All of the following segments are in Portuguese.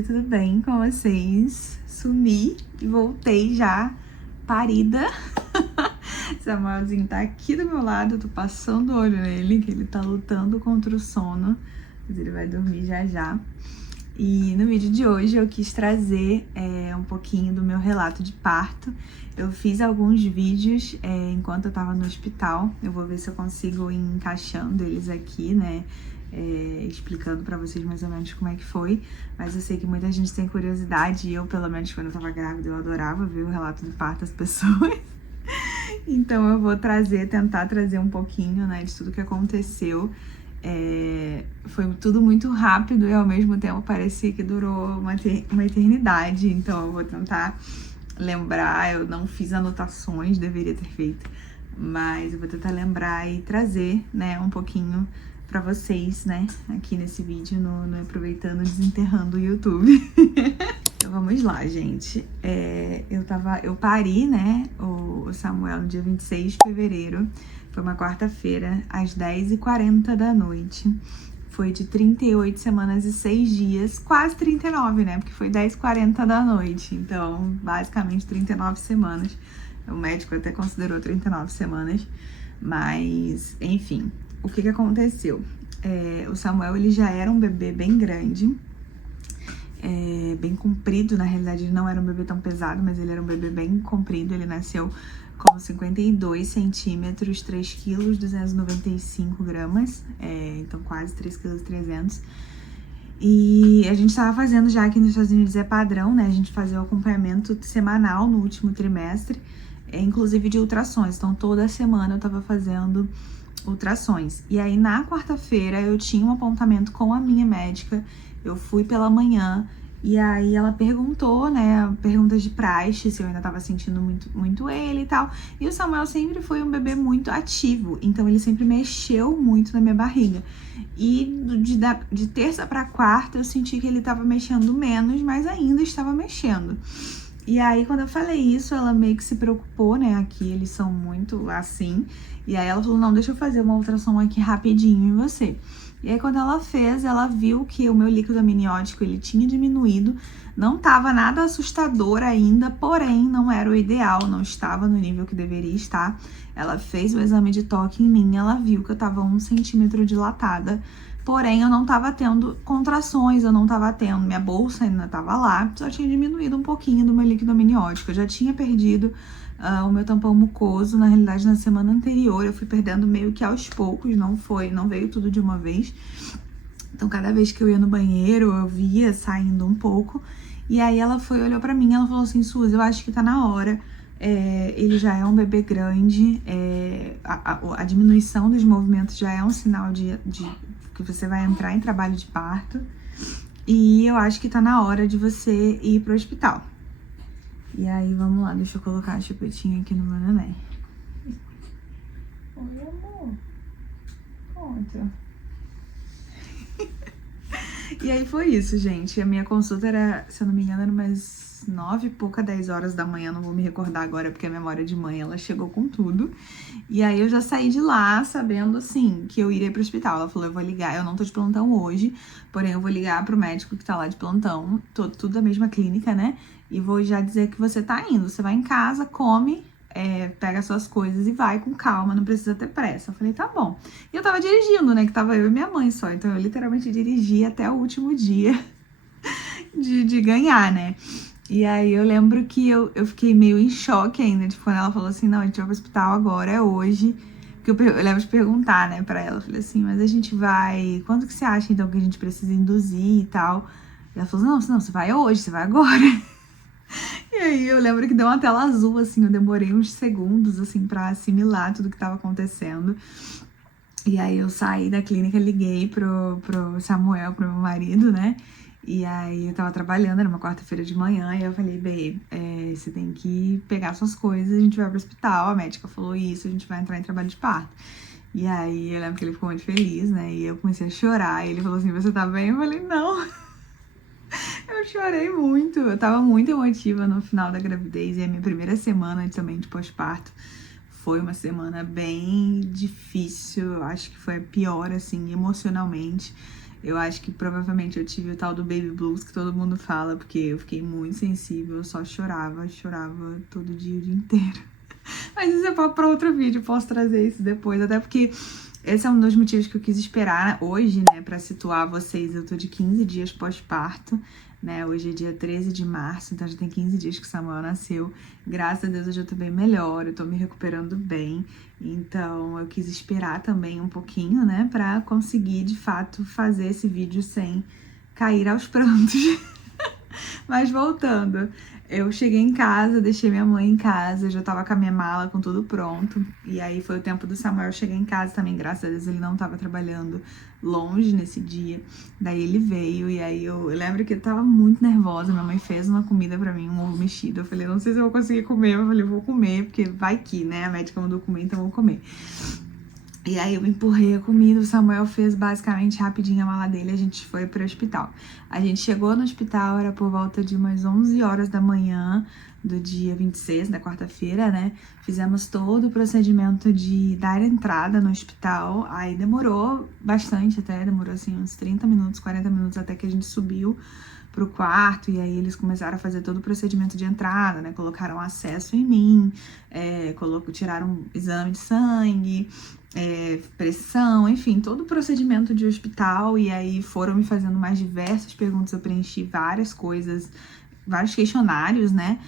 gente, tudo bem com vocês? Sumi e voltei já, parida. Samuelzinho tá aqui do meu lado, eu tô passando o olho nele, que ele tá lutando contra o sono, mas ele vai dormir já já. E no vídeo de hoje eu quis trazer um pouquinho do meu relato de parto. Eu fiz alguns vídeos enquanto eu tava no hospital, eu vou ver se eu consigo ir encaixando eles aqui, né? Explicando pra vocês mais ou menos como é que foi, mas eu sei que muita gente tem curiosidade e eu, pelo menos quando eu tava grávida, eu adorava ver o relato de parto das pessoas. Então eu vou tentar trazer um pouquinho, né, de tudo que aconteceu. Foi tudo muito rápido e ao mesmo tempo parecia que durou uma eternidade, então eu vou tentar lembrar. Eu não fiz anotações, deveria ter feito, mas eu vou tentar lembrar e trazer, né, um pouquinho pra vocês, né, aqui nesse vídeo, no Aproveitando Desenterrando o YouTube. Então vamos lá, gente. Eu pari, né, o Samuel no dia 26 de fevereiro, foi uma quarta-feira, às 10h40 da noite. Foi de 38 semanas e 6 dias, quase 39, né, porque foi 10h40 da noite, então basicamente 39 semanas. O médico até considerou 39 semanas, mas enfim. O que aconteceu? O Samuel, ele já era um bebê bem grande, bem comprido. Na realidade, ele não era um bebê tão pesado, mas ele era um bebê bem comprido. Ele nasceu com 52 centímetros, 3 quilos, 295 gramas, então quase 3,3 kg. E a gente tava fazendo já aqui nos Estados Unidos, é padrão, né? A gente fazia o acompanhamento semanal no último trimestre, inclusive de ultrassons. Então, toda semana eu tava fazendo ultrassons. E aí, na quarta-feira, eu tinha um apontamento com a minha médica. Eu fui pela manhã e aí ela perguntou, né, perguntas de praxe, se eu ainda tava sentindo muito ele e tal. E o Samuel sempre foi um bebê muito ativo, então ele sempre mexeu muito na minha barriga. E de terça pra quarta eu senti que ele tava mexendo menos, mas ainda estava mexendo. E aí, quando eu falei isso, ela meio que se preocupou, né? Aqui eles são muito assim. E aí ela falou, não, deixa eu fazer uma ultrassom aqui rapidinho em você. E aí, quando ela fez, ela viu que o meu líquido amniótico, ele tinha diminuído. Não tava nada assustador ainda, porém, não era o ideal, não estava no nível que deveria estar. Ela fez o exame de toque em mim, ela viu que eu tava 1 centímetro dilatada. Porém, eu não tava tendo contrações, eu não tava tendo, minha bolsa ainda tava lá, só tinha diminuído um pouquinho do meu líquido amniótico. Eu já tinha perdido o meu tampão mucoso, na realidade, na semana anterior. Eu fui perdendo meio que aos poucos, não veio tudo de uma vez. Então, cada vez que eu ia no banheiro, eu via saindo um pouco. E aí ela olhou pra mim, ela falou assim, Suzy, eu acho que tá na hora. Ele já é um bebê grande, a diminuição dos movimentos já é um sinal de que você vai entrar em trabalho de parto, e eu acho que tá na hora de você ir pro hospital. E aí, vamos lá, deixa eu colocar a chupetinha aqui no meu neném. Oi, amor. Conta. E aí foi isso, gente. A minha consulta era, se eu não me engano, era umas 9 e pouca, 10 horas da manhã. Não vou me recordar agora, porque a memória de mãe, ela chegou com tudo. E aí eu já saí de lá sabendo, assim, que eu iria pro hospital. Ela falou, eu vou ligar, eu não tô de plantão hoje, porém eu vou ligar pro médico que tá lá de plantão, tudo da mesma clínica, né? E vou já dizer que você tá indo. Você vai em casa, come, pega suas coisas e vai com calma, não precisa ter pressa. Eu falei, tá bom. E eu tava dirigindo, né, que tava eu e minha mãe só, então eu literalmente dirigi até o último dia de ganhar, né. E aí eu lembro que eu fiquei meio em choque ainda, tipo, quando ela falou assim, não, a gente vai pro hospital agora, é hoje. Porque eu lembro de perguntar, né, pra ela, eu falei assim, mas a gente vai, quando que você acha, então, que a gente precisa induzir e tal? E ela falou, não, você vai hoje, você vai agora. E aí eu lembro que deu uma tela azul, assim, eu demorei uns segundos, assim, pra assimilar tudo que tava acontecendo. E aí eu saí da clínica, liguei pro Samuel, pro meu marido, né? E aí eu tava trabalhando, era uma quarta-feira de manhã, e eu falei, babe, você tem que pegar suas coisas, a gente vai pro hospital, a médica falou isso, a gente vai entrar em trabalho de parto. E aí eu lembro que ele ficou muito feliz, né? E eu comecei a chorar, e ele falou assim, você tá bem? Eu falei, não. Eu chorei muito, eu tava muito emotiva no final da gravidez, e a minha primeira semana também de pós-parto foi uma semana bem difícil, eu acho que foi a pior, assim, emocionalmente. Eu acho que provavelmente eu tive o tal do baby blues que todo mundo fala, porque eu fiquei muito sensível, eu só chorava todo dia, o dia inteiro. Mas isso é pra outro vídeo, posso trazer isso depois, até porque esse é um dos motivos que eu quis esperar hoje, né, pra situar vocês. Eu tô de 15 dias pós-parto, né, hoje é dia 13 de março, então já tem 15 dias que o Samuel nasceu. Graças a Deus eu já tô bem melhor, eu tô me recuperando bem, então eu quis esperar também um pouquinho, né, pra conseguir de fato fazer esse vídeo sem cair aos prantos. Mas voltando, eu cheguei em casa, deixei minha mãe em casa, já tava com a minha mala, com tudo pronto. E aí foi o tempo do Samuel chegar em casa também, graças a Deus ele não tava trabalhando longe nesse dia. Daí ele veio e aí eu lembro que eu tava muito nervosa, minha mãe fez uma comida pra mim, um ovo mexido. Eu falei, não sei se eu vou conseguir comer, eu falei, vou comer, porque vai que, né, a médica mandou comer, então eu vou comer. E aí eu empurrei a comida, o Samuel fez basicamente rapidinho a mala dele e a gente foi pro hospital. A gente chegou no hospital, era por volta de umas 11 horas da manhã do dia 26, na quarta-feira, né? Fizemos todo o procedimento de dar entrada no hospital, aí demorou bastante até, demorou assim uns 30 minutos, 40 minutos até que a gente subiu pro quarto, e aí eles começaram a fazer todo o procedimento de entrada, né? Colocaram acesso em mim, tiraram exame de sangue, pressão, enfim, todo o procedimento de hospital, e aí foram me fazendo mais diversas perguntas, eu preenchi várias coisas, vários questionários, né?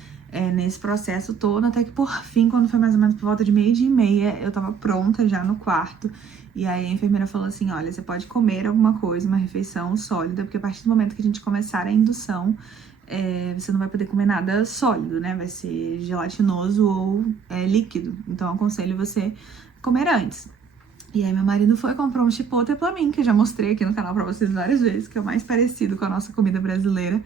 Nesse processo todo, até que por fim, quando foi mais ou menos por volta de 12:30, eu tava pronta já no quarto. E aí a enfermeira falou assim, olha, você pode comer alguma coisa, uma refeição sólida, porque a partir do momento que a gente começar a indução, você não vai poder comer nada sólido, né? Vai ser gelatinoso ou líquido. Então eu aconselho você comer antes. E aí meu marido foi e comprou um chipotle pra mim, que eu já mostrei aqui no canal pra vocês várias vezes, que é o mais parecido com a nossa comida brasileira.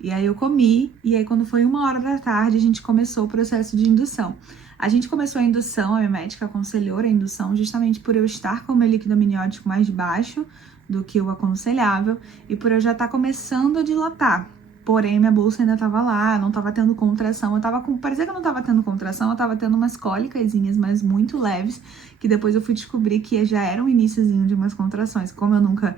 E aí eu comi, e aí quando foi 1 hora da tarde, a gente começou o processo de indução. A gente começou a indução, a minha médica aconselhou a indução justamente por eu estar com o meu líquido amniótico mais baixo do que o aconselhável e por eu já estar começando a dilatar. Porém, minha bolsa ainda tava lá, não tava tendo contração. Parecia que eu não tava tendo contração, eu tava tendo umas cólicazinhas, mas muito leves, que depois eu fui descobrir que já era um iniciozinho de umas contrações. Como eu nunca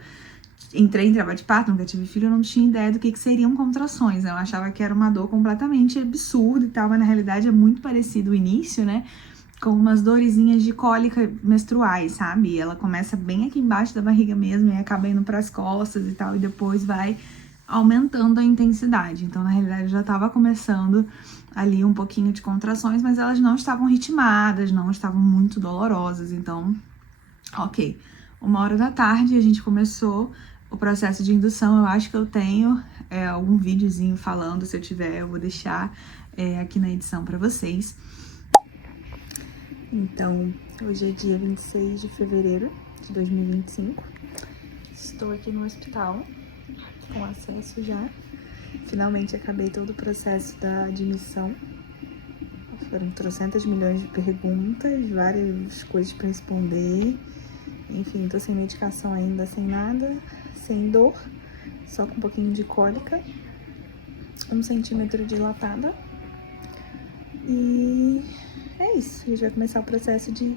entrei em trabalho de parto, nunca tive filho, eu não tinha ideia do que seriam contrações. Eu achava que era uma dor completamente absurda e tal, mas na realidade é muito parecido o início, né? Com umas dorezinhas de cólica menstruais, sabe? Ela começa bem aqui embaixo da barriga mesmo e acaba indo pras costas e tal, e depois vai aumentando a intensidade. Então, na realidade, eu já tava começando ali um pouquinho de contrações, mas elas não estavam ritmadas, não estavam muito dolorosas. Então, ok. 1 hora da tarde, a gente começou o processo de indução. Eu acho que eu tenho algum videozinho falando, se eu tiver, eu vou deixar aqui na edição pra vocês. Então, hoje é dia 26 de fevereiro de 2025. Estou aqui no hospital, com acesso já. Finalmente acabei todo o processo da admissão. Foram 300 milhões de perguntas, várias coisas para responder. Enfim, tô sem medicação ainda, sem nada, sem dor, só com um pouquinho de cólica, 1 centímetro dilatada. E é isso, a gente vai começar o processo de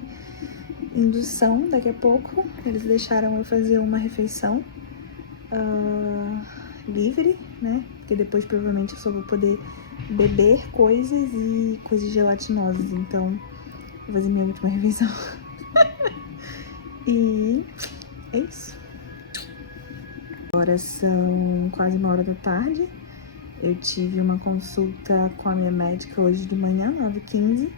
indução daqui a pouco. Eles deixaram eu fazer uma refeição livre, né? Porque depois provavelmente eu só vou poder beber coisas e coisas gelatinosas. Então, vou fazer minha última refeição. E é isso. Agora são quase 1 hora da tarde. Eu tive uma consulta com a minha médica hoje de manhã, 9h15.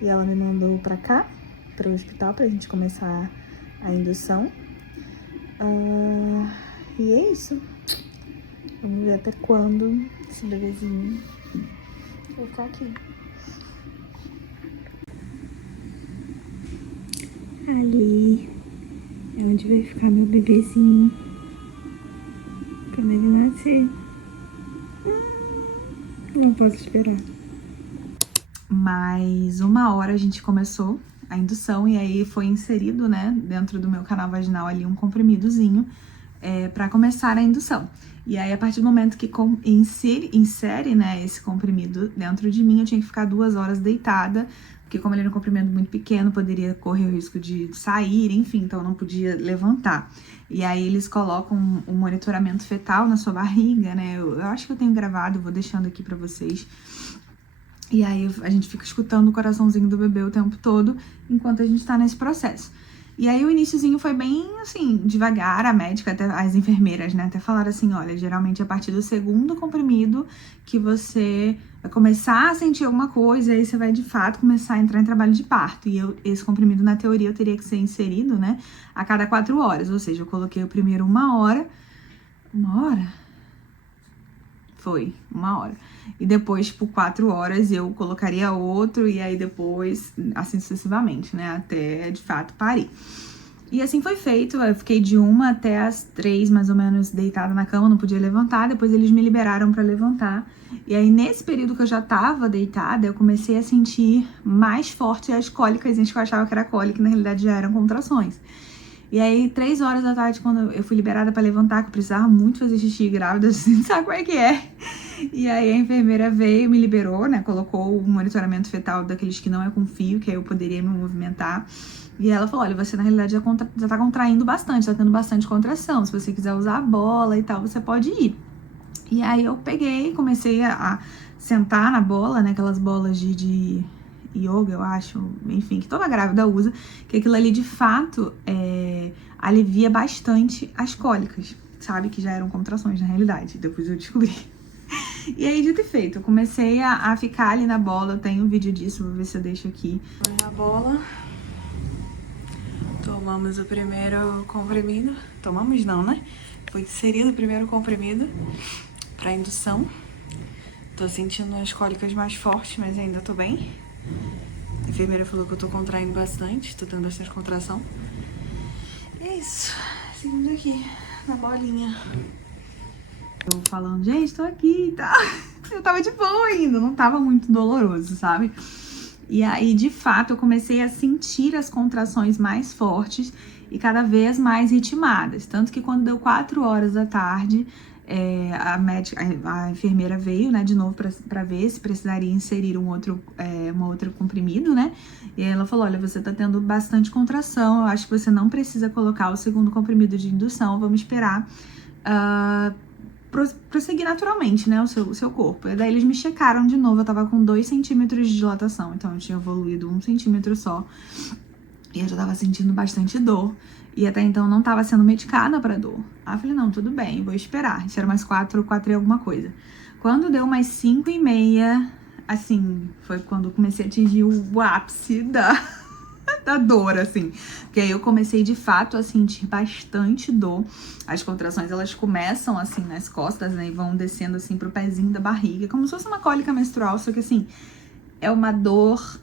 E ela me mandou pra cá, pro hospital, pra gente começar a indução. E é isso. Vamos ver até quando esse bebezinho vai ficar aqui. Ali é onde vai ficar meu bebezinho quando ele nascer. Não posso esperar. Mais 1 hora a gente começou a indução e aí foi inserido, né, dentro do meu canal vaginal ali um comprimidozinho para começar a indução. E aí, a partir do momento que insere, né, esse comprimido dentro de mim, eu tinha que ficar 2 horas deitada, porque como ele era um comprimento muito pequeno, poderia correr o risco de sair, enfim, então não podia levantar. E aí eles colocam um monitoramento fetal na sua barriga, né? Eu acho que eu tenho gravado, vou deixando aqui pra vocês. E aí a gente fica escutando o coraçãozinho do bebê o tempo todo, enquanto a gente tá nesse processo. E aí o iniciozinho foi bem, assim, devagar, a médica, até as enfermeiras, né, até falaram assim, olha, geralmente a partir do segundo comprimido que você vai começar a sentir alguma coisa, aí você vai de fato começar a entrar em trabalho de parto. E esse comprimido, na teoria, eu teria que ser inserido, né, a cada 4 horas, ou seja, eu coloquei o primeiro 1 hora, 1 hora? Foi, 1 hora. E depois, por 4 horas, eu colocaria outro, e aí depois, assim sucessivamente, né? Até, de fato, parir. E assim foi feito, eu fiquei de 1 até as 3, mais ou menos, deitada na cama, não podia levantar. Depois eles me liberaram pra levantar. E aí, nesse período que eu já tava deitada, eu comecei a sentir mais forte as cólicas, que eu achava que era cólica, que na realidade já eram contrações. E aí, 3 horas da tarde, quando eu fui liberada pra levantar, que eu precisava muito fazer xixi grávida, assim, sabe como é que é? E aí a enfermeira veio, me liberou, né? Colocou o monitoramento fetal daqueles que não é com fio, que aí eu poderia me movimentar. E ela falou, olha, você na realidade já tá contraindo bastante, tá tendo bastante contração. Se você quiser usar a bola e tal, você pode ir. E aí eu peguei, comecei a sentar na bola, né? Aquelas bolas de yoga, eu acho, enfim, que toda grávida usa, que aquilo ali de fato alivia bastante as cólicas, sabe? Que já eram contrações na realidade, depois eu descobri. E aí, dito e feito, eu comecei a ficar ali na bola, eu tenho um vídeo disso, vou ver se eu deixo aqui. Na bola, tomamos o primeiro comprimido, tomamos não, né? Foi inserido o primeiro comprimido pra indução. Tô sentindo as cólicas mais fortes, mas ainda tô bem. A enfermeira falou que eu tô contraindo bastante, tô tendo bastante contração. E é isso, seguindo aqui, na bolinha. Eu falando, gente, tô aqui e tal. Eu tava de boa ainda, não tava muito doloroso, sabe? E aí, de fato, eu comecei a sentir as contrações mais fortes e cada vez mais ritmadas. Tanto que quando deu 4 horas da tarde, a enfermeira veio, né, de novo pra ver se precisaria inserir um outro comprimido, né? E ela falou, olha, você tá tendo bastante contração, eu acho que você não precisa colocar o segundo comprimido de indução, vamos esperar prosseguir naturalmente, né, o seu corpo. E daí eles me checaram de novo, eu tava com 2 centímetros de dilatação, então eu tinha evoluído 1 centímetro só. E eu já tava sentindo bastante dor. E até então não tava sendo medicada pra dor. Aí eu falei, não, tudo bem, vou esperar. Isso era mais 4 e alguma coisa. Quando deu mais 5h30, assim, foi quando eu comecei a atingir o ápice da dor, assim. Porque aí eu comecei, de fato, a sentir bastante dor. As contrações, elas começam, assim, nas costas, né? E vão descendo, assim, pro pezinho da barriga. Como se fosse uma cólica menstrual, só que, assim, é uma dor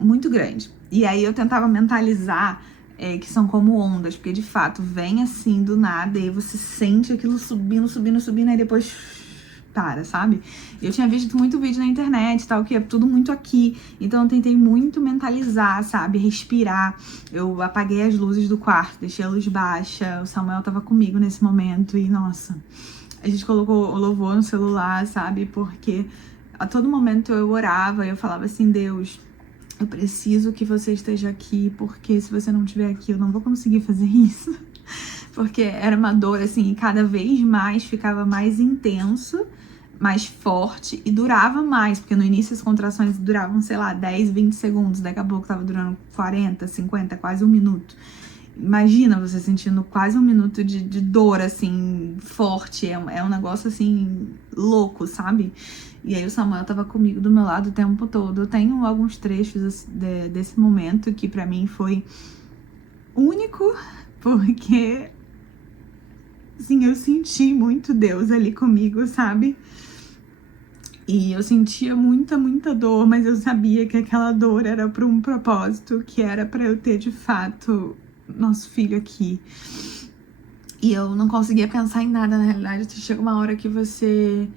muito grande. E aí eu tentava mentalizar que são como ondas, porque, de fato, vem, assim, do nada, e aí você sente aquilo subindo, subindo, subindo, aí depois para, sabe? Eu tinha visto muito vídeo na internet e tal, que é tudo muito aqui. Então eu tentei muito mentalizar, sabe? Respirar. Eu apaguei as luzes do quarto, deixei a luz baixa. O Samuel tava comigo nesse momento e, nossa, a gente colocou o louvor no celular, sabe? Porque a todo momento eu orava e eu falava assim, Deus, eu preciso que você esteja aqui, porque se você não estiver aqui, eu não vou conseguir fazer isso. Porque era uma dor, assim, e cada vez mais ficava mais intenso, mais forte e durava mais, porque no início as contrações duravam, sei lá, 10, 20 segundos, daqui a pouco tava durando 40, 50, quase 1 minuto. Imagina você sentindo quase 1 minuto de dor, assim, forte, é um negócio, assim, louco, sabe? E aí o Samuel tava comigo do meu lado o tempo todo. Eu tenho alguns trechos desse momento que pra mim foi único, porque, assim, eu senti muito Deus ali comigo, sabe? E eu sentia muita, muita dor, mas eu sabia que aquela dor era por um propósito, que era pra eu ter, de fato, nosso filho aqui. E eu não conseguia pensar em nada, na realidade. Chega uma hora que você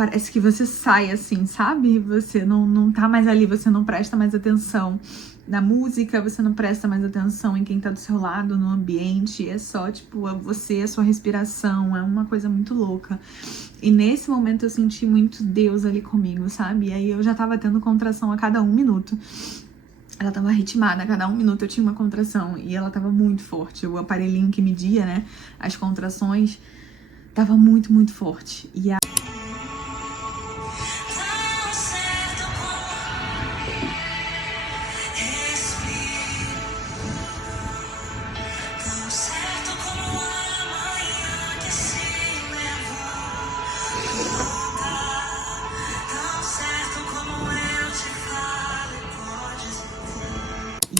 parece que você sai assim, sabe? Você não tá mais ali, você não presta mais atenção na música, você não presta mais atenção em quem tá do seu lado, no ambiente. É só, tipo, você, a sua respiração. É uma coisa muito louca. E nesse momento eu senti muito Deus ali comigo, sabe? E aí eu já tava tendo contração a cada 1 minuto. Ela tava ritmada, a cada 1 minuto eu tinha uma contração. E ela tava muito forte. O aparelhinho que media, né, as contrações, tava muito, muito forte. E a...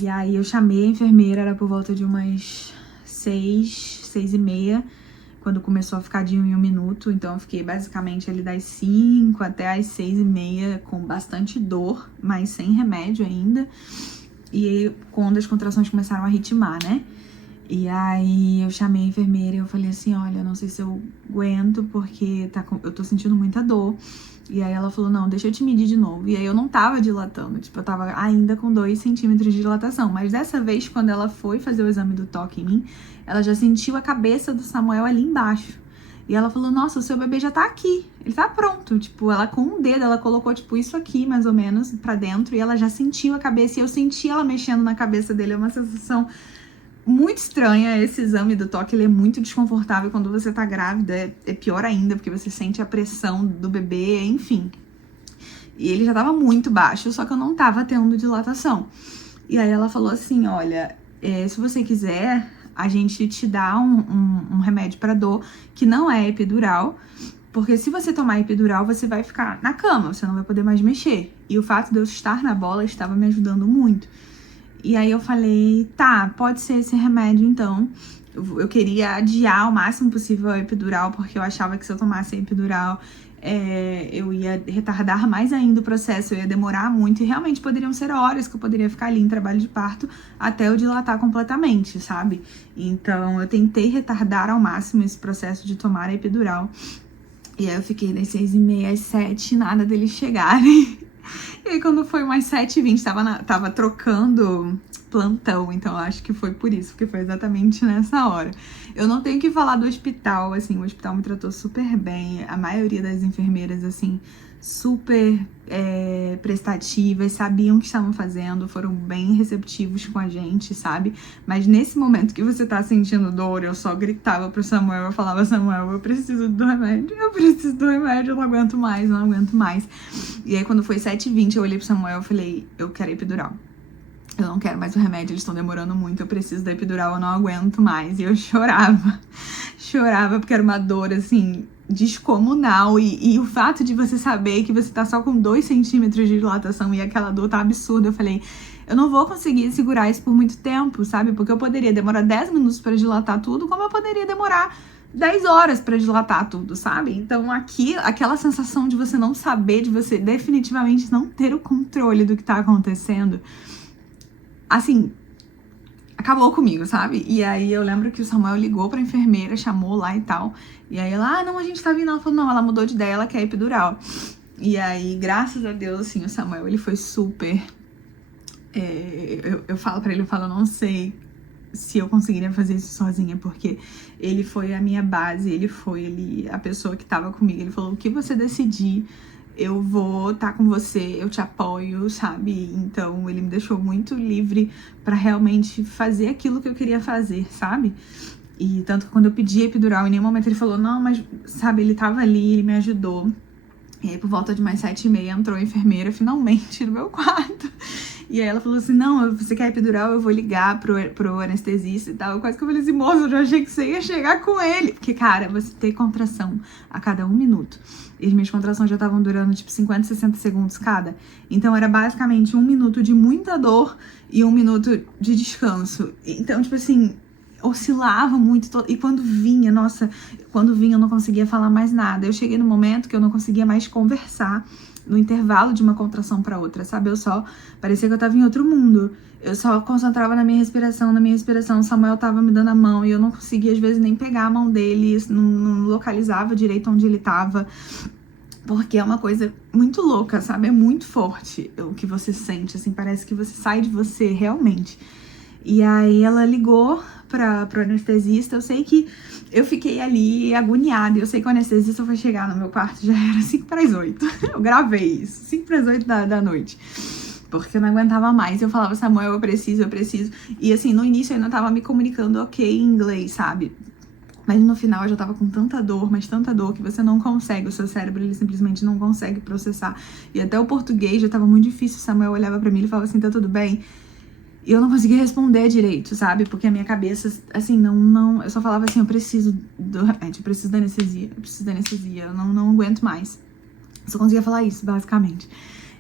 E aí eu chamei a enfermeira, era por volta de umas 6h30, quando começou a ficar de 1 em 1 minuto. Então eu fiquei basicamente ali das 5 até as 6h30 com bastante dor, mas sem remédio ainda. E aí, quando as contrações começaram a ritmar, né? E aí eu chamei a enfermeira e eu falei assim, olha, não sei se eu aguento porque eu tô sentindo muita dor. E aí ela falou, não, deixa eu te medir de novo. E aí eu não tava dilatando, tipo, eu tava ainda com 2 centímetros de dilatação. Mas dessa vez, quando ela foi fazer o exame do toque em mim, ela já sentiu a cabeça do Samuel ali embaixo. E ela falou, nossa, o seu bebê já tá aqui, ele tá pronto. Tipo, ela com um dedo, ela colocou, tipo, isso aqui, mais ou menos, pra dentro. E ela já sentiu a cabeça e eu senti ela mexendo na cabeça dele. É uma sensação muito estranha. Esse exame do toque, ele é muito desconfortável quando você tá grávida, é pior ainda, porque você sente a pressão do bebê, enfim. E ele já tava muito baixo, só que eu não tava tendo dilatação. E aí ela falou assim, olha, se você quiser, a gente te dá um remédio pra dor, que não é epidural, porque se você tomar epidural, você vai ficar na cama, você não vai poder mais mexer. E o fato de eu estar na bola estava me ajudando muito. E aí eu falei, tá, pode ser esse remédio então. Eu queria adiar o máximo possível a epidural, porque eu achava que se eu tomasse a epidural, eu ia retardar mais ainda o processo, eu ia demorar muito. E realmente poderiam ser horas que eu poderia ficar ali em trabalho de parto até eu dilatar completamente, sabe? Então eu tentei retardar ao máximo esse processo de tomar a epidural. E aí eu fiquei das 6h30 às 7h, nada deles chegarem. E aí quando foi umas 7h20, tava trocando plantão, então eu acho que foi por isso, porque foi exatamente nessa hora. Eu não tenho que falar do hospital, assim, o hospital me tratou super bem, a maioria das enfermeiras, assim, super prestativas, sabiam o que estavam fazendo, foram bem receptivos com a gente, sabe? Mas nesse momento que você tá sentindo dor, eu só gritava pro Samuel, eu falava, Samuel, eu preciso do remédio, eu não aguento mais, não aguento mais. E aí quando foi 7h20, eu olhei pro Samuel e falei, eu quero epidural. Eu não quero mais o remédio, eles estão demorando muito, eu preciso da epidural, eu não aguento mais. E eu chorava porque era uma dor, assim, descomunal. E o fato de você saber que você tá só com 2 centímetros de dilatação e aquela dor tá absurda, eu falei, eu não vou conseguir segurar isso por muito tempo, sabe? Porque eu poderia demorar 10 minutos pra dilatar tudo, como eu poderia demorar 10 horas pra dilatar tudo, sabe? Então aquela sensação de você não saber, de você definitivamente não ter o controle do que tá acontecendo, assim, acabou comigo, sabe? E aí eu lembro que o Samuel ligou pra enfermeira, chamou lá e tal. E aí ela, não, a gente tá vindo. Ela falou, não, ela mudou de ideia, ela quer epidural. E aí, graças a Deus, assim, o Samuel, ele foi super... eu falo pra ele, eu não sei se eu conseguiria fazer isso sozinha, porque ele foi a minha base, ele foi a pessoa que tava comigo. Ele falou, o que você decidir, eu vou estar com você, eu te apoio, sabe? Então ele me deixou muito livre pra realmente fazer aquilo que eu queria fazer, sabe? E tanto que quando eu pedi epidural, em nenhum momento ele falou, não, mas, sabe, ele tava ali, ele me ajudou. E aí, por volta de mais 7h30, entrou a enfermeira, finalmente, no meu quarto. E aí ela falou assim, não, você quer epidural, eu vou ligar pro anestesista e tal. Eu quase que eu falei assim, moça, eu já achei que você ia chegar com ele. Porque, cara, você tem contração a cada 1 minuto. E as minhas contrações já estavam durando, tipo, 50, 60 segundos cada. Então, era basicamente 1 minuto de muita dor e 1 minuto de descanso. Então, tipo assim, oscilava muito. E quando vinha, nossa, eu não conseguia falar mais nada. Eu cheguei no momento que eu não conseguia mais conversar no intervalo de uma contração pra outra, sabe? Parecia que eu tava em outro mundo. Eu só concentrava na minha respiração, O Samuel tava me dando a mão e eu não conseguia, às vezes, nem pegar a mão dele, não localizava direito onde ele tava. Porque é uma coisa muito louca, sabe? É muito forte o que você sente, assim, parece que você sai de você realmente. E aí ela ligou pro anestesista. Eu sei que eu fiquei ali agoniada. Eu sei que o anestesista foi chegar no meu quarto, já era 7:55. Eu gravei isso, 7:55 da noite. Porque eu não aguentava mais. Eu falava, Samuel, eu preciso. E assim, no início eu ainda tava me comunicando ok em inglês, sabe? Mas no final eu já tava com tanta dor, mas tanta dor, que você não consegue, o seu cérebro, ele simplesmente não consegue processar. E até o português já tava muito difícil. O Samuel olhava pra mim e falava assim, tá tudo bem? E eu não conseguia responder direito, sabe? Porque a minha cabeça, assim, não... Eu só falava assim, eu preciso do remédio, eu preciso da anestesia, eu não aguento mais. Eu só conseguia falar isso, basicamente.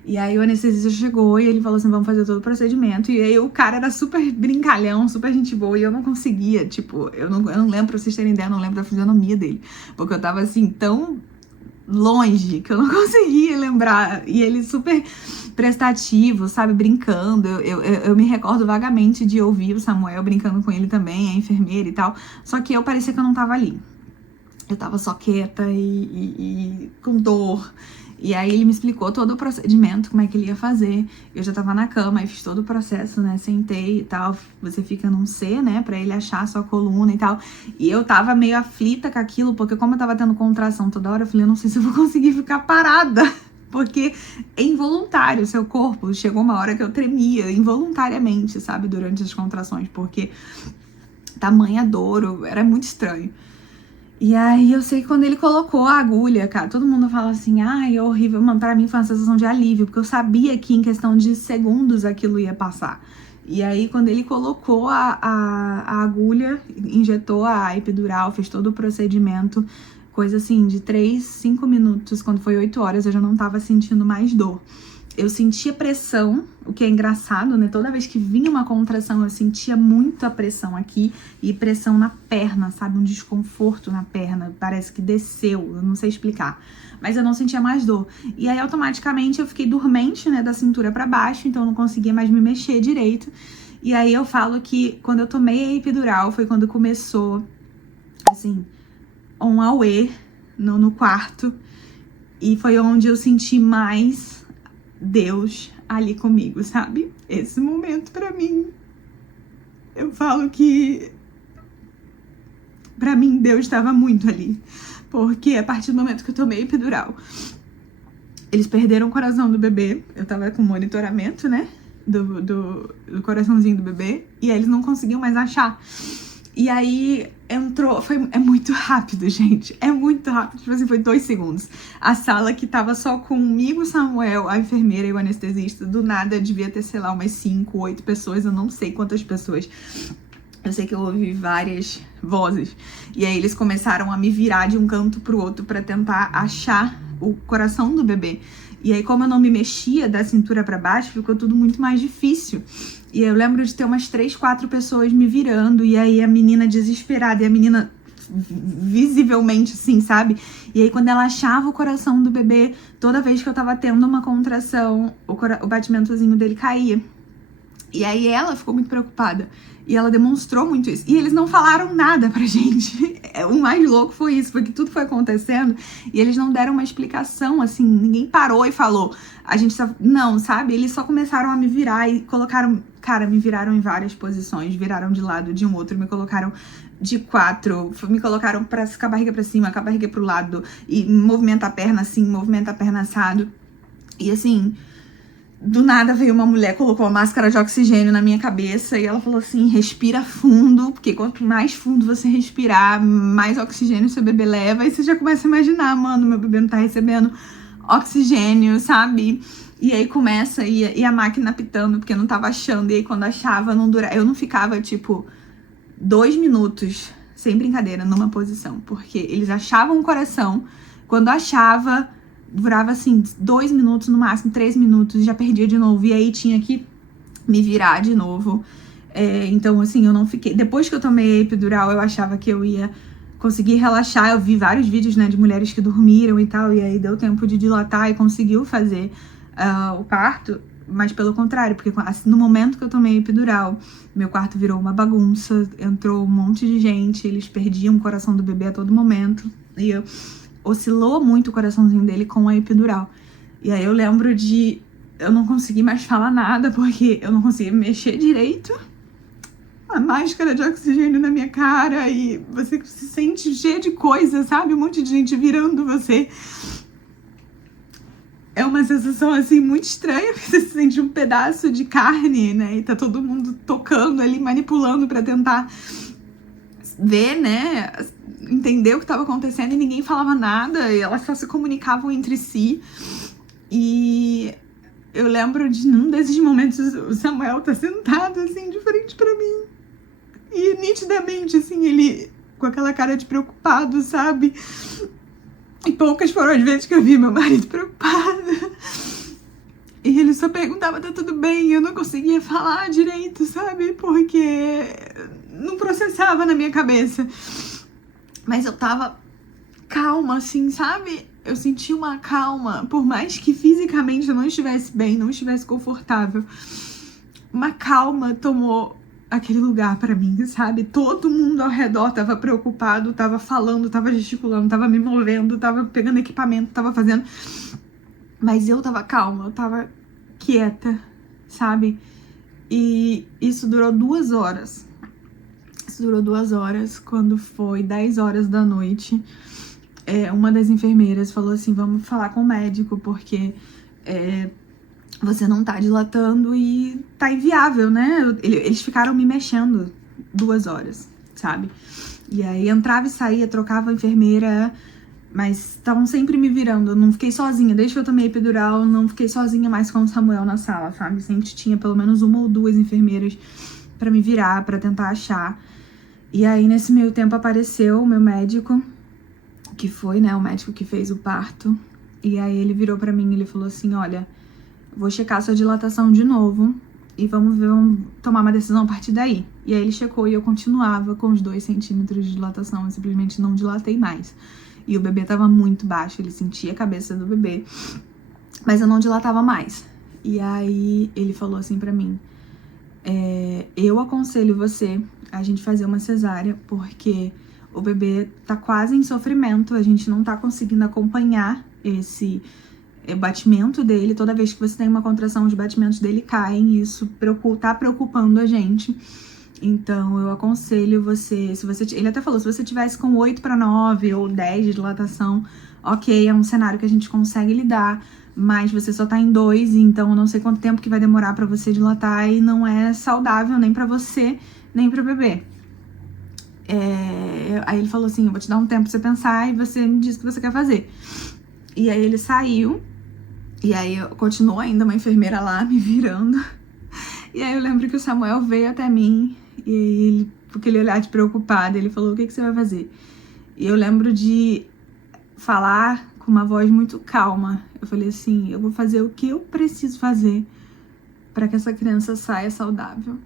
E aí o anestesista chegou e ele falou assim, vamos fazer todo o procedimento. E aí o cara era super brincalhão, super gente boa, e eu não conseguia, tipo, eu não lembro, pra vocês terem ideia, eu não lembro da fisionomia dele. Porque eu tava assim, tão longe que eu não conseguia lembrar. E ele super prestativo, sabe, brincando. Eu me recordo vagamente de ouvir o Samuel brincando com ele também, a enfermeira e tal. Só que eu parecia que eu não tava ali. Eu tava só quieta e com dor. E aí ele me explicou todo o procedimento, como é que ele ia fazer. Eu já tava na cama e fiz todo o processo, né? Sentei e tal. Você fica num C, né? Pra ele achar a sua coluna e tal. E eu tava meio aflita com aquilo, porque como eu tava tendo contração toda hora, eu falei, eu não sei se eu vou conseguir ficar parada. Porque é involuntário o seu corpo. Chegou uma hora que eu tremia involuntariamente, sabe? Durante as contrações, porque tamanha dor, era muito estranho. E aí eu sei que quando ele colocou a agulha, cara, todo mundo fala assim, ai, é horrível. Mano, pra mim foi uma sensação de alívio, porque eu sabia que em questão de segundos aquilo ia passar. E aí quando ele colocou a agulha, injetou a epidural, fez todo o procedimento, coisa assim, de 3, 5 minutos, quando foi 8 horas, eu já não tava sentindo mais dor. Eu sentia pressão, o que é engraçado, né? Toda vez que vinha uma contração, eu sentia muita pressão aqui e pressão na perna, sabe? Um desconforto na perna, parece que desceu, eu não sei explicar. Mas eu não sentia mais dor. E aí, automaticamente, eu fiquei dormente, né? Da cintura pra baixo, então eu não conseguia mais me mexer direito. E aí, eu falo que quando eu tomei a epidural, foi quando começou, assim, um auê no quarto. E foi onde eu senti mais Deus ali comigo, sabe? Esse momento pra mim, eu falo que pra mim Deus estava muito ali, porque a partir do momento que eu tomei epidural, eles perderam o coração do bebê. Eu tava com monitoramento, né, do coraçãozinho do bebê, e aí eles não conseguiam mais achar. E aí entrou, é muito rápido, gente, é muito rápido, tipo assim, foi 2 segundos. A sala que tava só comigo, Samuel, a enfermeira e o anestesista, do nada devia ter, sei lá, umas 5, 8 pessoas, eu não sei quantas pessoas. Eu sei que eu ouvi várias vozes. E aí eles começaram a me virar de um canto pro outro pra tentar achar o coração do bebê. E aí, como eu não me mexia da cintura pra baixo, ficou tudo muito mais difícil. E eu lembro de ter umas 3, 4 pessoas me virando, e aí a menina desesperada, e a menina visivelmente assim, sabe? E aí quando ela achava o coração do bebê, toda vez que eu tava tendo uma contração, o batimentozinho dele caía. E aí ela ficou muito preocupada. E ela demonstrou muito isso. E eles não falaram nada pra gente. O mais louco foi isso, porque tudo foi acontecendo e eles não deram uma explicação, assim, ninguém parou e falou. A gente só... Não, sabe? Eles só começaram a me virar e colocaram... Cara, me viraram em várias posições. Viraram de lado, de um outro, me colocaram de 4, me colocaram com a barriga pra cima, com a barriga pro lado. E movimenta a perna assim, movimenta a perna assado. E assim... Do nada veio uma mulher, colocou uma máscara de oxigênio na minha cabeça e ela falou assim, respira fundo, porque quanto mais fundo você respirar, mais oxigênio seu bebê leva. E você já começa a imaginar, mano, meu bebê não tá recebendo oxigênio, sabe? E aí começa, e a máquina pitando, porque não tava achando. E aí quando achava, não durava. Eu não ficava, tipo, 2 minutos, sem brincadeira, numa posição. Porque eles achavam o coração, quando achava... Durava assim 2 minutos, no máximo 3 minutos, já perdia de novo. E aí tinha que me virar de novo. Então assim, eu não fiquei... Depois que eu tomei a epidural, eu achava que eu ia conseguir relaxar. Eu vi vários vídeos, né, de mulheres que dormiram e tal. E aí deu tempo de dilatar e conseguiu fazer o parto. Mas pelo contrário, porque assim, no momento que eu tomei a epidural, meu quarto virou uma bagunça. Entrou um monte de gente, eles perdiam o coração do bebê a todo momento. E eu... oscilou muito o coraçãozinho dele com a epidural. E aí eu lembro de eu não consegui mais falar nada, porque eu não conseguia mexer direito. A máscara de oxigênio na minha cara e você se sente cheia de coisa, sabe? Um monte de gente virando você. É uma sensação, assim, muito estranha, porque você sente um pedaço de carne, né? E tá todo mundo tocando ali, manipulando pra tentar ver, né? Entender o que tava acontecendo e ninguém falava nada. E elas só se comunicavam entre si. E eu lembro de, num desses momentos, o Samuel tá sentado, assim, de frente pra mim. E nitidamente, assim, ele com aquela cara de preocupado, sabe? E poucas foram as vezes que eu vi meu marido preocupado. E ele só perguntava, tá tudo bem? E eu não conseguia falar direito, sabe? Porque não processava na minha cabeça. Mas eu tava calma, assim, sabe? Eu senti uma calma, por mais que fisicamente eu não estivesse bem, não estivesse confortável. Uma calma tomou aquele lugar pra mim, sabe? Todo mundo ao redor tava preocupado, tava falando, tava gesticulando, tava me movendo, tava pegando equipamento, tava fazendo. Mas eu tava calma, eu tava quieta, sabe? E isso durou 2 horas. Isso durou 2 horas, quando foi 10 horas da noite. Uma das enfermeiras falou assim, vamos falar com o médico, porque você não tá dilatando e tá inviável, né? Eles ficaram me mexendo 2 horas, sabe? E aí entrava e saía, trocava a enfermeira, mas estavam sempre me virando. Eu não fiquei sozinha, desde que eu tomei epidural, não fiquei sozinha mais com o Samuel na sala, sabe? Sempre tinha pelo menos 1 ou 2 enfermeiras pra me virar, pra tentar achar. E aí, nesse meio tempo, apareceu o meu médico, que foi, né, o médico que fez o parto. E aí ele virou pra mim e ele falou assim, olha, vou checar sua dilatação de novo e vamos ver, vamos tomar uma decisão a partir daí. E aí ele checou e eu continuava com os 2 centímetros de dilatação, eu simplesmente não dilatei mais. E o bebê tava muito baixo, ele sentia a cabeça do bebê, mas eu não dilatava mais. E aí ele falou assim pra mim, eu aconselho você a gente fazer uma cesárea, porque o bebê tá quase em sofrimento, a gente não tá conseguindo acompanhar esse batimento dele. Toda vez que você tem uma contração, os batimentos dele caem, e isso tá preocupando a gente. Então eu aconselho você, ele até falou, se você tivesse com 8 para 9 ou 10 de dilatação, ok, é um cenário que a gente consegue lidar, mas você só tá em 2, então eu não sei quanto tempo que vai demorar pra você dilatar e não é saudável nem pra você, nem pro bebê. Aí ele falou assim, eu vou te dar um tempo pra você pensar e você me diz o que você quer fazer. E aí ele saiu, e aí continuou ainda uma enfermeira lá me virando. E aí eu lembro que o Samuel veio até mim, e aí ele, com aquele olhar de preocupado, ele falou, o que você vai fazer? E eu lembro de falar com uma voz muito calma. Eu falei assim, eu vou fazer o que eu preciso fazer para que essa criança saia saudável,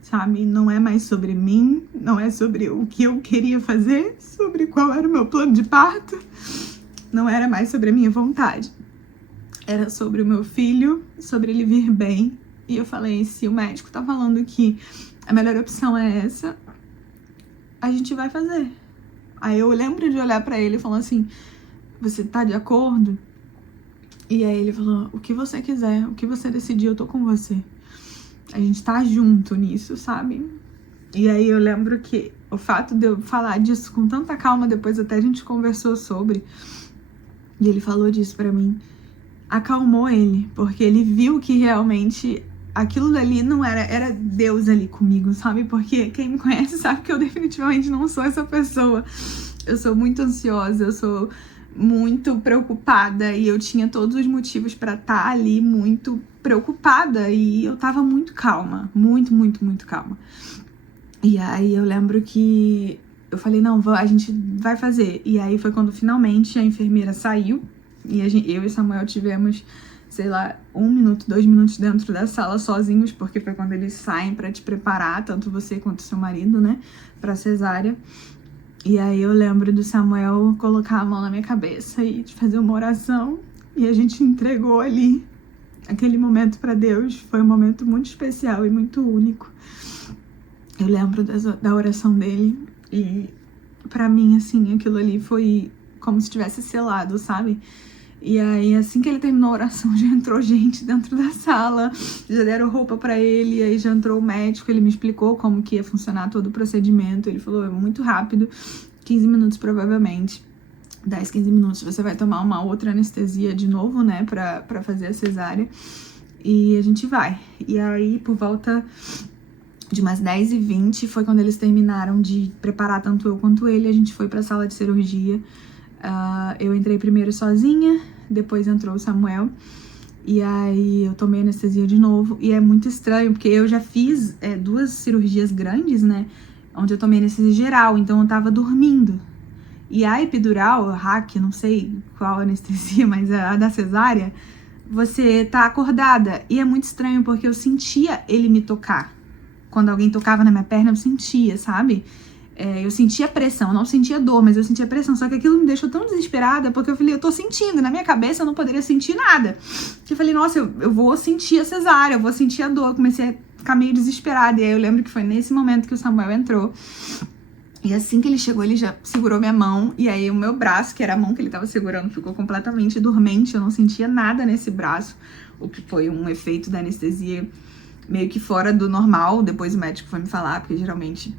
sabe? Não é mais sobre mim, não é sobre o que eu queria fazer, sobre qual era o meu plano de parto, não era mais sobre a minha vontade. Era sobre o meu filho, sobre ele vir bem. E eu falei, se o médico tá falando que a melhor opção é essa, a gente vai fazer. Aí eu lembro de olhar pra ele e falar assim, você tá de acordo? E aí ele falou, o que você quiser, o que você decidir, eu tô com você. A gente tá junto nisso, sabe? E aí eu lembro que o fato de eu falar disso com tanta calma, depois até a gente conversou sobre, e ele falou disso pra mim, acalmou ele, porque ele viu que realmente aquilo dali não era Deus ali comigo, sabe? Porque quem me conhece sabe que eu definitivamente não sou essa pessoa. Eu sou muito ansiosa, eu sou muito preocupada e eu tinha todos os motivos pra estar ali muito preocupada e eu tava muito calma, muito, muito, muito calma. E aí eu lembro que eu falei, não, a gente vai fazer. E aí foi quando finalmente a enfermeira saiu e eu e Samuel tivemos, sei lá, 1 minuto, 2 minutos dentro da sala sozinhos, porque foi quando eles saem pra te preparar, tanto você quanto seu marido, né, pra cesárea. E aí eu lembro do Samuel colocar a mão na minha cabeça e de fazer uma oração, e a gente entregou ali aquele momento pra Deus. Foi um momento muito especial e muito único. Eu lembro da oração dele, e pra mim, assim, aquilo ali foi como se tivesse selado, sabe? E aí, assim que ele terminou a oração, já entrou gente dentro da sala, já deram roupa pra ele, aí já entrou o médico, ele me explicou como que ia funcionar todo o procedimento, ele falou, é muito rápido, 15 minutos provavelmente, 10, 15 minutos, você vai tomar uma outra anestesia de novo, né, pra fazer a cesárea, e a gente vai. E aí, por volta de umas 10h20, foi quando eles terminaram de preparar tanto eu quanto ele, a gente foi pra sala de cirurgia. Eu entrei primeiro sozinha, depois entrou o Samuel, e aí eu tomei anestesia de novo, e é muito estranho, porque eu já fiz 2 cirurgias grandes, né, onde eu tomei anestesia geral, então eu tava dormindo, e a epidural, a hack, não sei qual anestesia, mas a da cesárea, você tá acordada, e é muito estranho, porque eu sentia ele me tocar, quando alguém tocava na minha perna, eu sentia, sabe? Eu sentia pressão, eu não sentia dor, mas eu sentia pressão, só que aquilo me deixou tão desesperada, porque eu falei, eu tô sentindo, na minha cabeça eu não poderia sentir nada, eu falei, nossa, eu vou sentir a cesárea, eu vou sentir a dor, eu comecei a ficar meio desesperada, e aí eu lembro que foi nesse momento que o Samuel entrou, e assim que ele chegou, ele já segurou minha mão, e aí o meu braço, que era a mão que ele tava segurando, ficou completamente dormente, eu não sentia nada nesse braço, o que foi um efeito da anestesia meio que fora do normal, depois o médico foi me falar, porque geralmente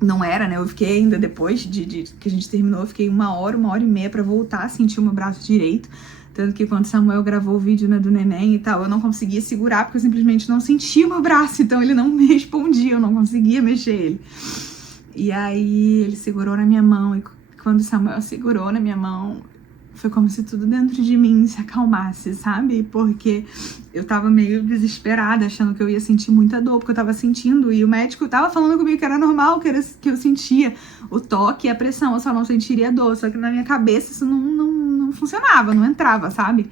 não era, né? Eu fiquei ainda, depois de que a gente terminou, eu fiquei 1h e meia pra voltar a sentir o meu braço direito. Tanto que quando Samuel gravou o vídeo, né, do neném e tal, eu não conseguia segurar, porque eu simplesmente não sentia o meu braço. Então ele não me respondia, eu não conseguia mexer ele. E aí ele segurou na minha mão, e quando Samuel segurou na minha mão, foi como se tudo dentro de mim se acalmasse, sabe? Porque eu tava meio desesperada, achando que eu ia sentir muita dor, porque eu tava sentindo, e o médico tava falando comigo que era normal, que eu sentia o toque e a pressão, eu só não sentiria dor, só que na minha cabeça isso não funcionava, não entrava, sabe?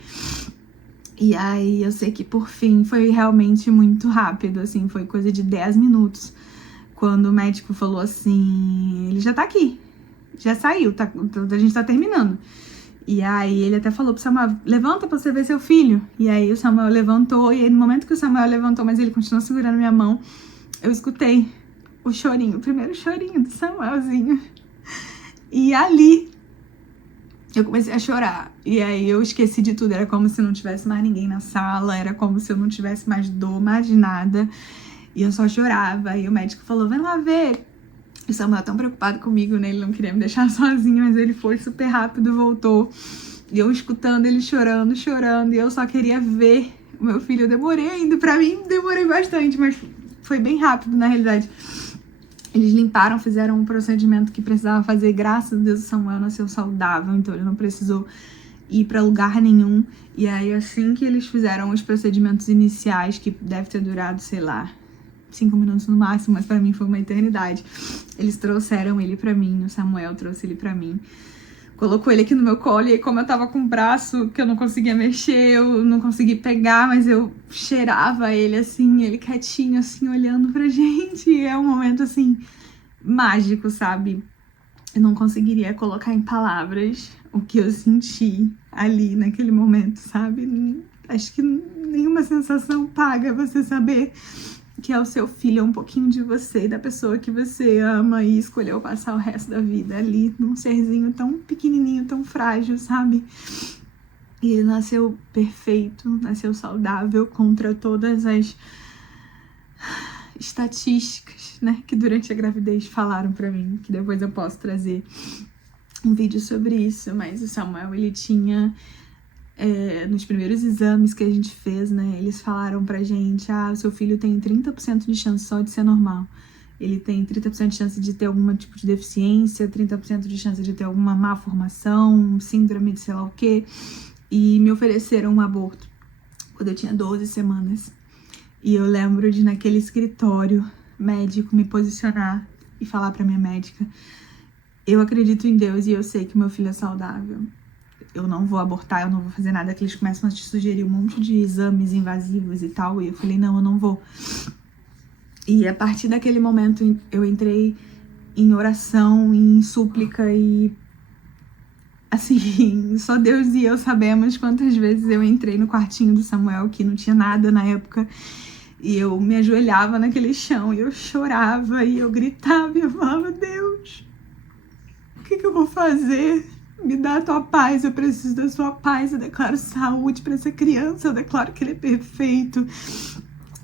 E aí eu sei que por fim foi realmente muito rápido, assim, foi coisa de 10 minutos, quando o médico falou assim, ele já tá aqui, já saiu, a gente tá terminando. E aí ele até falou pro Samuel, levanta pra você ver seu filho. E aí o Samuel levantou, e aí no momento que o Samuel levantou, mas ele continuou segurando minha mão, eu escutei o chorinho, o primeiro chorinho do Samuelzinho. E ali eu comecei a chorar. E aí eu esqueci de tudo, era como se não tivesse mais ninguém na sala, era como se eu não tivesse mais dor, mais nada. E eu só chorava, e o médico falou, vem lá ver. O Samuel tão preocupado comigo, né? Ele não queria me deixar sozinho, mas ele foi super rápido, voltou. E eu escutando ele chorando, e eu só queria ver o meu filho. Eu demorei ainda, pra mim demorei bastante, mas foi bem rápido na realidade. Eles limparam, fizeram um procedimento que precisava fazer, graças a Deus o Samuel nasceu saudável, então ele não precisou ir pra lugar nenhum. E aí assim que eles fizeram os procedimentos iniciais, que deve ter durado, sei lá, 5 minutos no máximo, mas pra mim foi uma eternidade. Eles trouxeram ele pra mim, o Samuel trouxe ele pra mim. Colocou ele aqui no meu colo, e aí como eu tava com o braço que eu não conseguia mexer, eu não consegui pegar, mas eu cheirava ele assim, ele quietinho assim, olhando pra gente. E é um momento assim, mágico, sabe? Eu não conseguiria colocar em palavras o que eu senti ali naquele momento, sabe? Acho que nenhuma sensação paga você saber que é o seu filho, é um pouquinho de você, da pessoa que você ama e escolheu passar o resto da vida ali, num serzinho tão pequenininho, tão frágil, sabe? E ele nasceu perfeito, nasceu saudável, contra todas as estatísticas, né, que durante a gravidez falaram pra mim, que depois eu posso trazer um vídeo sobre isso, mas o Samuel, ele tinha... nos primeiros exames que a gente fez, né, eles falaram pra gente, o seu filho tem 30% de chance só de ser normal, ele tem 30% de chance de ter algum tipo de deficiência, 30% de chance de ter alguma má formação, síndrome de sei lá o quê, e me ofereceram um aborto quando eu tinha 12 semanas, e eu lembro de naquele escritório médico me posicionar e falar pra minha médica, eu acredito em Deus e eu sei que meu filho é saudável, eu não vou abortar, eu não vou fazer nada, que eles começam a te sugerir um monte de exames invasivos e tal, e eu falei, não, eu não vou. E a partir daquele momento eu entrei em oração, em súplica, e assim, só Deus e eu sabemos quantas vezes eu entrei no quartinho do Samuel, que não tinha nada na época, e eu me ajoelhava naquele chão, e eu chorava, e eu gritava, e eu falava, Deus, o que eu vou fazer? Me dá a tua paz, eu preciso da sua paz. Eu declaro saúde para essa criança, eu declaro que ele é perfeito.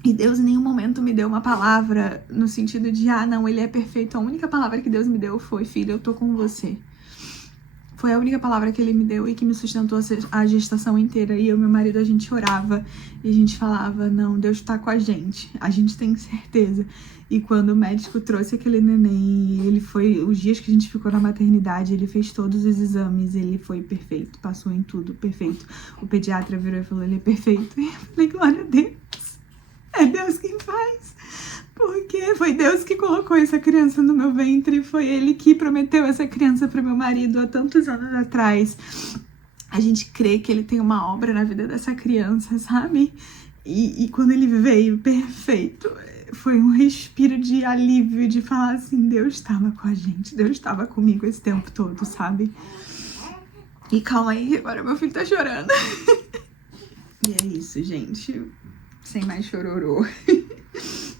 E Deus em nenhum momento me deu uma palavra no sentido de, não, ele é perfeito. A única palavra que Deus me deu foi, filho, eu tô com você. Foi a única palavra que ele me deu e que me sustentou a gestação inteira. E eu e meu marido, a gente orava e a gente falava, não, Deus tá com a gente tem certeza. E quando o médico trouxe aquele neném, ele foi, os dias que a gente ficou na maternidade, ele fez todos os exames, ele foi perfeito, passou em tudo, perfeito. O pediatra virou e falou, ele é perfeito. E eu falei, glória a Deus, é Deus quem faz. Porque foi Deus que colocou essa criança no meu ventre, foi Ele que prometeu essa criança para meu marido há tantos anos atrás. A gente crê que Ele tem uma obra na vida dessa criança, sabe? E quando Ele veio perfeito, foi um respiro de alívio, de falar assim, Deus estava com a gente, Deus estava comigo esse tempo todo, sabe? E calma aí, agora meu filho tá chorando. E é isso, gente. Sem mais chororô.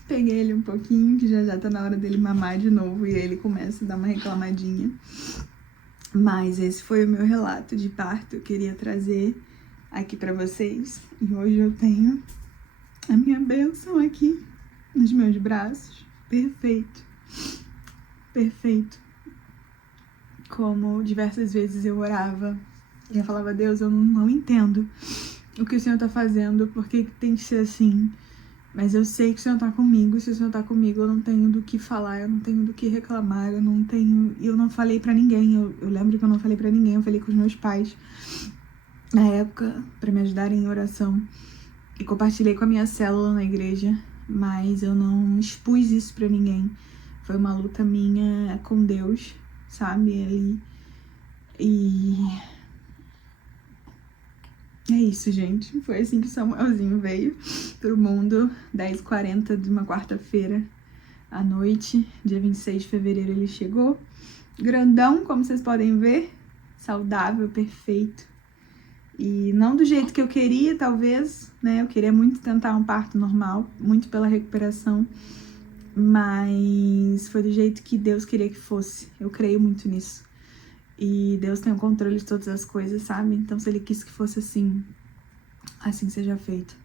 Peguei ele um pouquinho, que já tá na hora dele mamar de novo, e aí ele começa a dar uma reclamadinha. Mas esse foi o meu relato de parto, eu queria trazer aqui pra vocês. E hoje eu tenho a minha bênção aqui nos meus braços. Perfeito. Perfeito. Como diversas vezes eu orava e eu falava, Deus, eu não entendo o que o Senhor tá fazendo, por que tem que ser assim? Mas eu sei que o Senhor tá comigo, se o Senhor tá comigo, eu não tenho do que falar, eu não tenho do que reclamar, eu não falei pra ninguém, eu lembro que eu não falei pra ninguém, eu falei com os meus pais, na época, pra me ajudarem em oração, e compartilhei com a minha célula na igreja, mas eu não expus isso pra ninguém, foi uma luta minha com Deus, sabe, e é isso, gente. Foi assim que o Samuelzinho veio pro mundo, 10h40 de uma quarta-feira à noite, dia 26 de fevereiro ele chegou. Grandão, como vocês podem ver, saudável, perfeito. E não do jeito que eu queria, talvez, né? Eu queria muito tentar um parto normal, muito pela recuperação, mas foi do jeito que Deus queria que fosse. Eu creio muito nisso. E Deus tem o controle de todas as coisas, sabe? Então, se Ele quis que fosse assim, assim seja feito.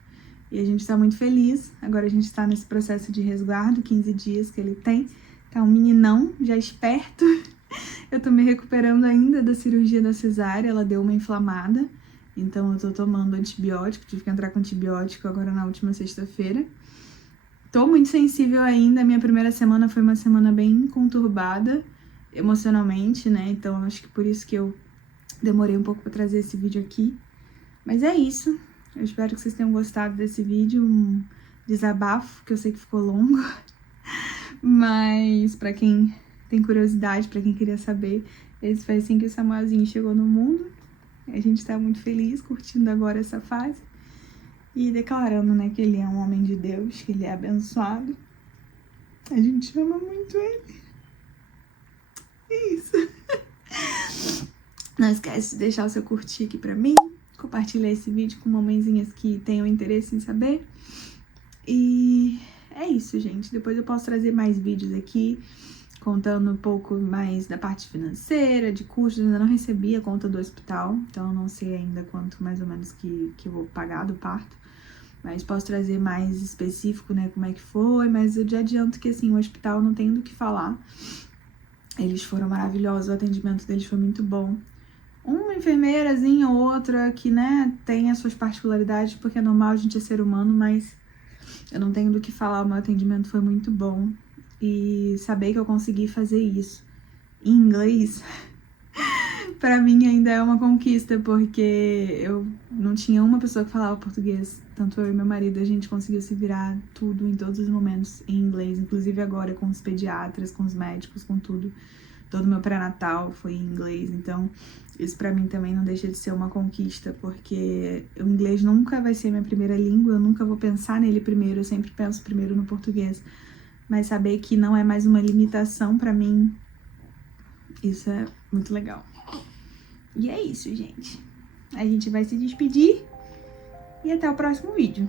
E a gente tá muito feliz. Agora a gente tá nesse processo de resguardo, 15 dias que ele tem. Tá um meninão, já esperto. Eu tô me recuperando ainda da cirurgia da cesárea, ela deu uma inflamada. Então eu tô tomando antibiótico, tive que entrar com antibiótico agora na última sexta-feira. Tô muito sensível ainda, a minha primeira semana foi uma semana bem conturbada emocionalmente, né? Então acho que por isso que eu demorei um pouco pra trazer esse vídeo aqui. Mas é isso. Eu espero que vocês tenham gostado desse vídeo, um desabafo, que eu sei que ficou longo. Mas pra quem tem curiosidade, pra quem queria saber, esse foi assim que o Samuelzinho chegou no mundo. A gente tá muito feliz, curtindo agora essa fase. E declarando, né, que ele é um homem de Deus, que ele é abençoado. A gente ama muito ele. Isso. Não esquece de deixar o seu curtir aqui pra mim. Compartilhar esse vídeo com mamãezinhas que tenham interesse em saber. E é isso, gente. Depois eu posso trazer mais vídeos aqui, contando um pouco mais da parte financeira, de custos. Eu ainda não recebi a conta do hospital, então eu não sei ainda quanto mais ou menos que eu vou pagar do parto. Mas posso trazer mais específico, né, como é que foi. Mas eu já adianto que, assim, o hospital não tem do que falar. Eles foram maravilhosos, o atendimento deles foi muito bom. Uma enfermeirazinha ou outra que, né, tem as suas particularidades, porque é normal, a gente é ser humano, mas eu não tenho do que falar, o meu atendimento foi muito bom. E saber que eu consegui fazer isso em inglês, pra mim ainda é uma conquista, porque eu não tinha uma pessoa que falava português. Tanto eu e meu marido, a gente conseguiu se virar tudo, em todos os momentos, em inglês. Inclusive agora com os pediatras, com os médicos, com tudo. Todo o meu pré-natal foi em inglês, então isso pra mim também não deixa de ser uma conquista, porque o inglês nunca vai ser minha primeira língua, eu nunca vou pensar nele primeiro, eu sempre penso primeiro no português. Mas saber que não é mais uma limitação pra mim, isso é muito legal. E é isso, gente. A gente vai se despedir e até o próximo vídeo.